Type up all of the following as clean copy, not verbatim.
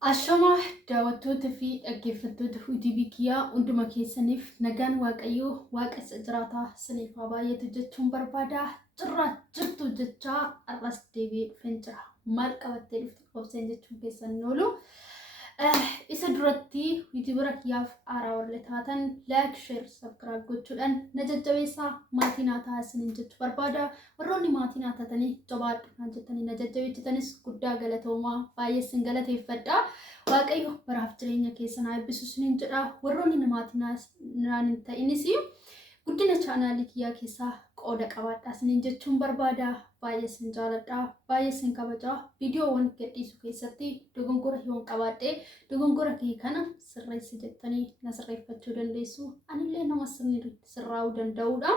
Ashama daawwattoota fi dhaggeeffattoota hojii kiyyaa hunduma keessaniif nagaan waaqayyoo waaqa isa jiraataa isiniif haa baay'atu jechuun barbaada. Cirraa jirtu jechaa har'as deebi'ee dhufeen jira. Maal qabattee dhufte obseen jechuun keessan oolu. Isa duratti yuutuubara kiyyaaf haaraa warra taatan laayik, sheer, sabskiraayib gochuudhaan na jajjabeessaa maatii naa ta'a isiniin jechuu barbaada. Warroonni maatii naa taatanii jabaadhu naan jettanii na jajjabeessitanis guddaa galatoomaa baay'ee isin galateeffadha. Waaqayyo baraaf jireenya keessan haa eebbisu isiniin jedha. Warroonni maatii naan hin ta'inis guddina chaanaalii kiyyaa keessaa qooda qabaadhaa isiniin jechuun barbaada. Baay'ee isin jaaladha, baay'ee isin kabaja. Viidiyoowwan gadhiisu keessatti dogongora yoon qabaadhe dogongora kee kana sirreessi jettanii na sirreeffachuu dandeessu. Anillee nama sirraa'uu danda'udha.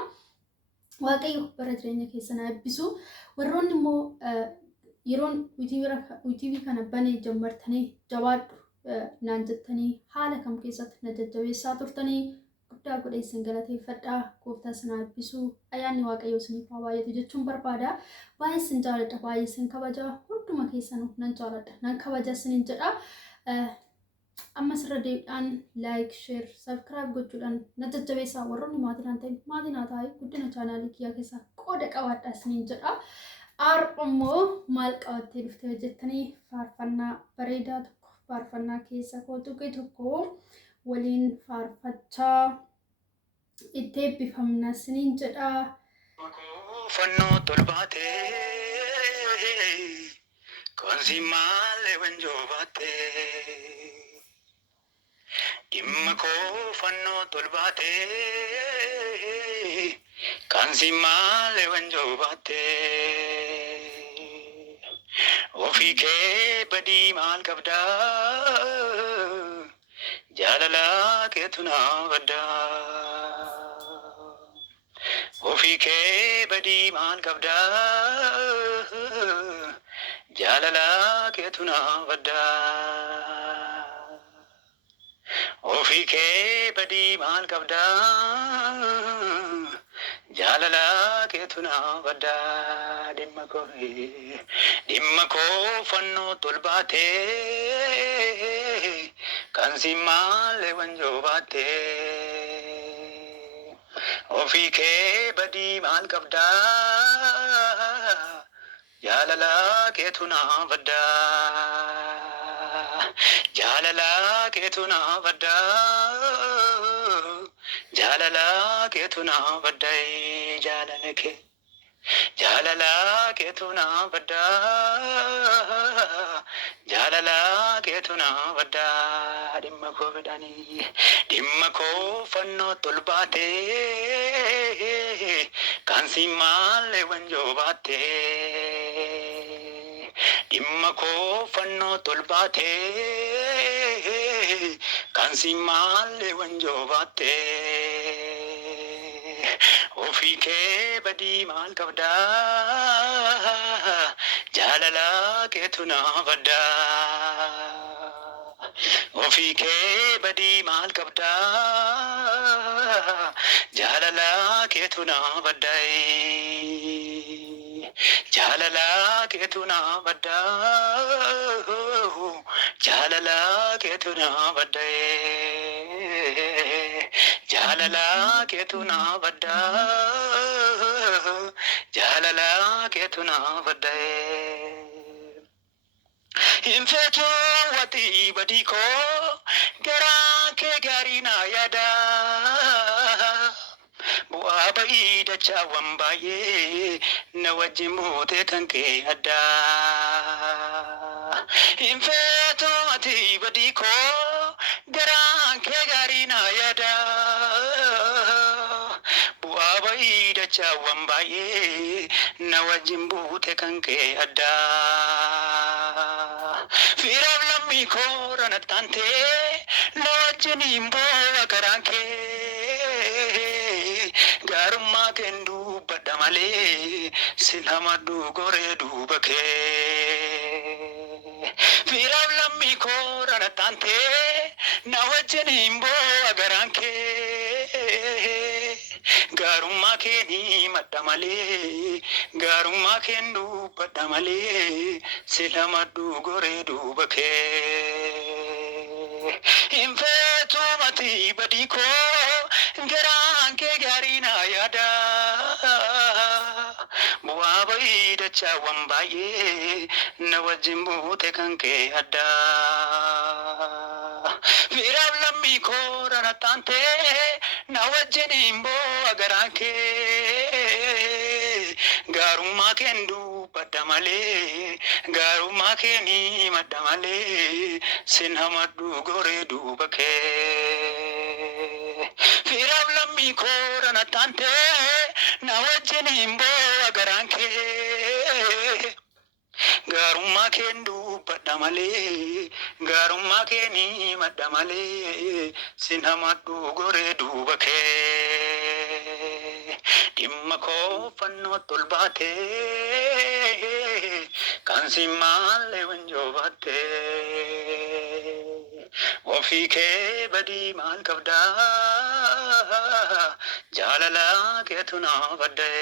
Waaqayyo bara jireenya keessan haa eebbisu. Warroonni immoo yeroon yuutuubii kana banee jalqabdanii jabaadhu naan jettanii haala kam keessatti na jajjabeessaa turtanii guddaa godhee isin galateeffadha. Gooftaa isin haa eebbisu. Ayyaanni waaqayyoo isiniif haa baay'atu jechuun barbaada. Baay'ee isin jaaladha, baay'ee isin kabaja. Hunduma keessanuu nan jaaladha, nan kabaja isiniin jedha. Ammas irra deebiidhaan laayik, sheer, sabskiraayib gochuudhaan na jajjabeessaa. Warroonni maatii naa taa'e guddina chaanaalii kiyyaa keessaa qooda qabaadhaa isiniin jedha. Har'a immoo maal qabattee dhuftee jettanii faarfannaa bareedaa tokko faarfannaa keessa koo tuqe tokko waliin faarfachaa itti eebbifamna isiniin jedha. Fannoo tolbaatee konsi maalee wanjoo baatee dhimma koo fannoo tolbaatee konsi maalee wanjoo baatee ofii kee badii maal qabdaa jaalala keetu naa baddaa. Ofii kee badii maal qabdaa jaalala keetu naa baddaa. Ofii kee badii maal qabdaa jaalala keetu naa baddaa. Dhimma koo fannoo tolbaatee kansi maalee wanjoo baatee ofii kee badii maal qabdaa jaalala keetu naa baddaa. Jaalala keetu naa baddaa jaalala keetu naa baddaa. Jaalala keetu naa baddaa jaalala keetu naa baddaa. Dhimma koo fedhanii dhimma koo fannoo tolbaatee kansi maalee wanjoo baatee dhimma koo fannoo tolbaatee kansi maalee wanjoo baatee ofii kee badii maal qabdaa jaalala keetu naa baddaa. Ofii kee badii maal qabdaa jaalala keetu naa baddaa. Jaalala keetu naa baddaa jaalala keetu naa baddaa. Jaalala keetu naa baddaa jaalala keetu naa baddaa. Infeetu wati badii koo garaa kee gaarii naa yaada bu'aa ba'ii dachaawwan baay'ee na wajjin buutee kan kee addaa. Infeetu wati badii koo garaa kee gaarii naa yaada bu'aa ba'ii dachaawwan baay'ee na wajjin buutee kan kee addaa. Firaaf lammii koo ranatantee na wajjiniin boo'a garaan kee gaarummaa keen dubbadha malee sin hamadhu goree duuba kee. Firaaf lammii koo ranatantee na wajjiniin boo'a garaan kee gaarummaa keenii madda malee gaarummaa keen dubbadha malee sila maddu goree duuba kee hin feetu mati badii koo garaan kee gaarii naa yaada bu'aa bayii dachaawwan baay'ee na wajjin buute kan kee addaa firaaf lammii koo rana taantee na wajjin himboo agaraan kee gaarummaa keen dubbadha malee gaarummaa keenii madda malee sin hamadhu goree duuba kee firaaf lammii koo rana taantee na wajjin himboo agaraan kee gaarummaa keen dubbadha malee gaarummaa keenii madda malee sin hamadhu goree duuba kee dhimma koo fannootti ol baatee kan si maallee wanjoo baattee ofii kee badii maal qabdaa jaalala keetu naa baddee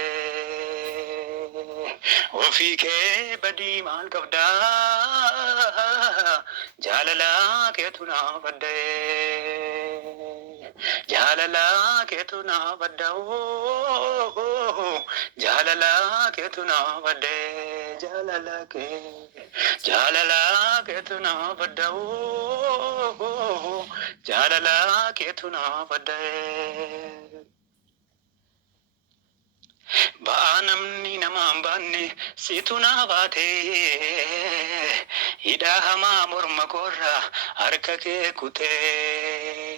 ofii kee badii maal qabdaa jaalala keetu naa baddee jaalala keetu naa badda jaalala keetu naa baddee jaalala keetu naa badda jaalala keetu naa baddee ba'aa namni namaan baanne situ naa baatee hidhaa hamaa morma koorraa harka kee kutee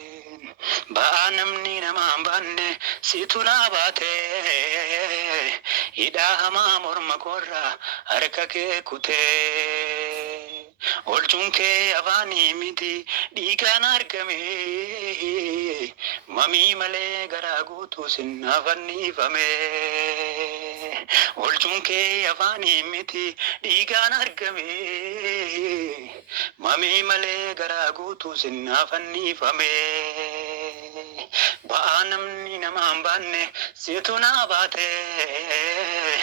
ba'aa namni namaan baanne situ naa baatee hidhaa hamaa morma koorraa harka kee kutee olchuun kee afaanii miti dhiigaan argame mamii malee garaa guutuu sin afannifame olchuun kee afaanii miti dhiigaan argame mamii malee garaa guutuu sin afannifame ba'aa namni namaan baanne situ naa baatee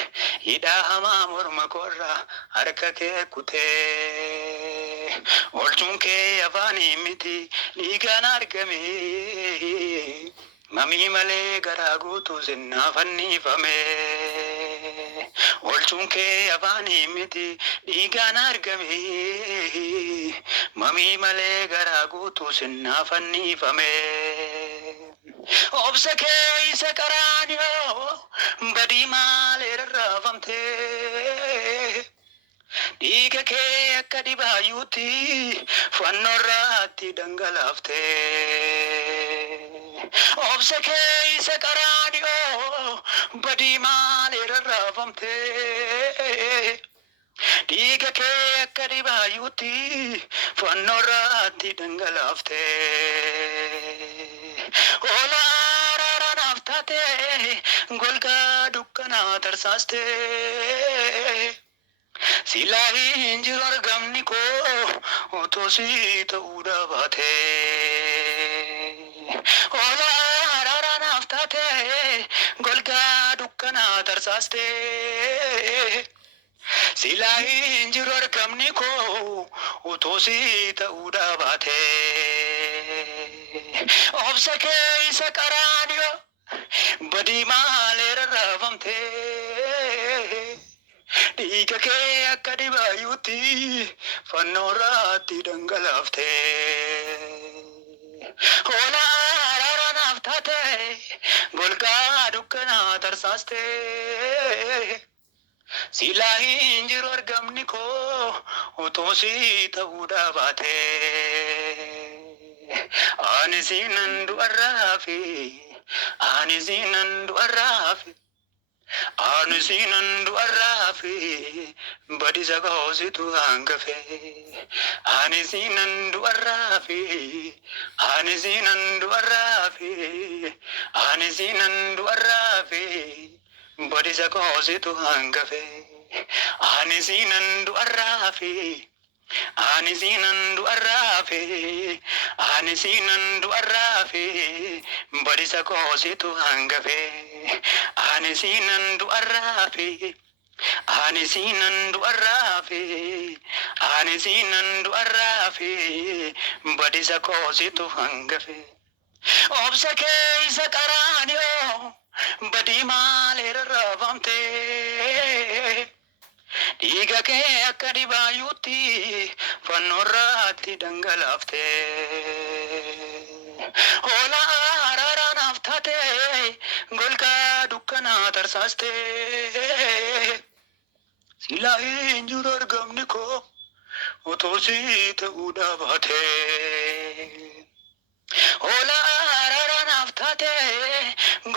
hidhaa hamaa morma koorraa harka kee kutee olchuun kee afaanii miti dhiigaan argame mamii malee garaa guutuu sin afannifame olchuun kee afaanii miti dhiigaan argame mamii malee garaa guutuu sin afannifame obsa kee isa qaraaniyoo badii maalee rarraafamtee dhiiga kee akka dhibaayyuutti fannoorraatti dhangalaaftee obsa kee isa qaraaniyoo badii maalee rarraafamtee dhiiga kee akka dhibaayyuutti fannoorraatti dhangalaaftee olaanaa naaf taatee golgaa dukkanaa tarsaastee silaa hin jiru argamni koo otoo si ta'uu baatee olaanaa naaf taatee golgaa dukkanaa tarsaastee silaa hin jiru argamni koo otoo si ta'uu baatee obsa kee isa qaraaniyoo badii maalee rarraafamtee dhiiga kee akka dhibaayyuutti fannoorraatti dhangalaaftee olaanaa naaf taatee golgaa dukkanaa tarsaastee silaa hin jiru argamni koo otoo si ta'uu baatee ani sinan du'arraafi ani sinan du'arraafi ani sinan du'arraafi badisa koositu hangafe ani sinan du'arraafi ani sinan du'arraafi ani sinan du'arraafi badisa koositu hangafe ani sinan du'arraafi Ani sinan du'arraafe, ani sinan du'arraafe, badisa koositu hangafe. Ani sinan du'arraafe, ani sinan du'arraafe, ani sinan du'arraafe, badisa koositu hangafe. Obsa keessa qaraaniyo, badii maaleera raafamte. Dhiiga kee akka dhibaayyuutti fannoorraatti dhangalaafte. Hoolaa araaraanaaf taate golgaa dukkanaa tarsaaste. Silaa hin jiru argamni koo otoo sii ta'uudhaa baate. Hoolaa araaraanaaf taate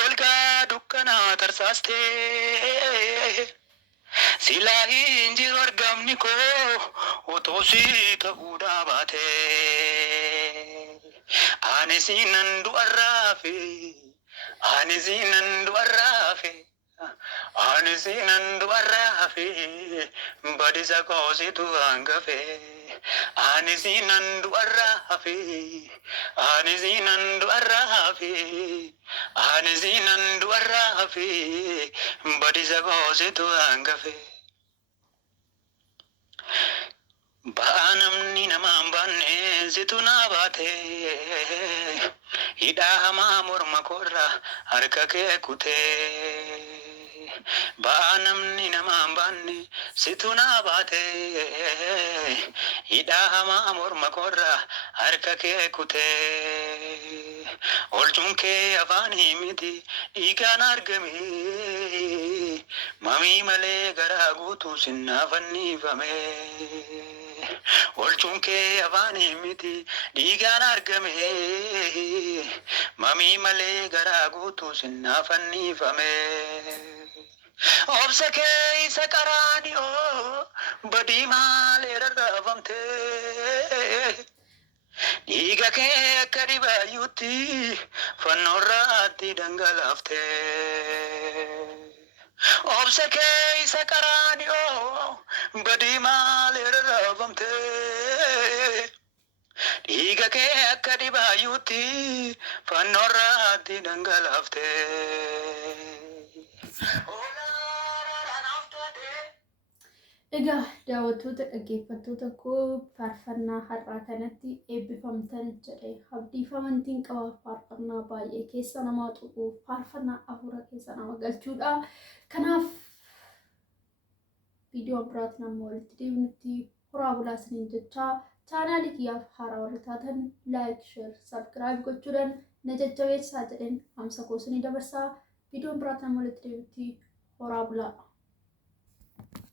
golgaa dukkanaa tarsaaste. Silaa hin jiru argamni koo otoo sii ta'uudhaa baate. Ani sinan du'arraafe, ani sinan du'arraafe, ani sinan du'arraafe, badisa koositu hangafe. Ani sinan du'arraafe, ani sinan du'arraafe, ani sinan du'arraafe, badisa koositu hangafe. Ba'aa namni namaan baanne situ naa baate. Hidhaa hamaa morma koorra harka kee kutee. Ba'aa namni namaan baanne situ naa baate. Hidhaa hamaa morma koorra harka kee kutee. Oolchuun kee afaanii miti dhiigaan argame. Mamii malee garaa guutuu sinnaaf fannifame. Oolchuun kee afaanii miti dhiigaan argame. Mamii malee garaa guutuu sinnaaf fannifame. Obsa keessa qaraaniyo badii maaleera raafamte. Dhiiga kee akka dhibaayyuutti fannoorraatti dhangalaafte. Obsa keessa qaraaniyo badii maaleera raafamte. Dhiiga kee akka dhibaayyuutti fannoorraatti dhangalaafte. Egaa daawwattoota dhaggeeffattoota koo faarfannaa har'aa kanatti eebbifamtan jedhee abdii fi amantiin qaba. Faarfannaa baay'ee keessa namaa tuqu, faarfannaa hafuura keessa nama galchuudha. Kanaaf viidiyoo biraatiin amma walitti deebinutti horaa bulaa isiniin jechaa chaanaalii kiyyaaf haaraa warri taatan laayik, sheer, sabskiraayib gochuudhaan na jajjabeessaa jedheen amsa koo isinii dabarsaa. Viidiyoo biraatiin amma walitti deebinutti horaa bulaa.